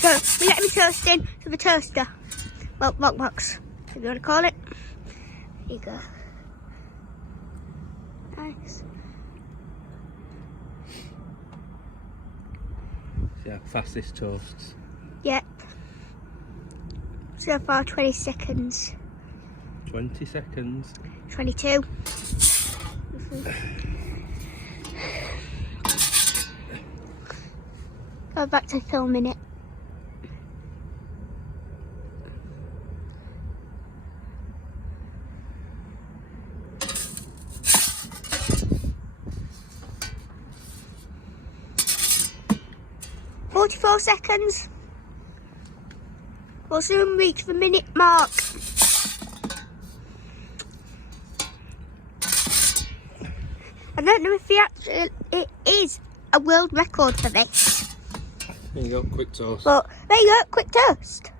So we get me toasting to the toaster. Well, Roccbox, if you want to call it. There you go. Nice. Yeah, fastest toasts. Yep. So far 20 seconds. 20 seconds. 22. Go back to filming it. "44 seconds. We'll soon reach the minute mark. I don't know if it is a world record for this. There you go, quick toast. But there you go, quick toast.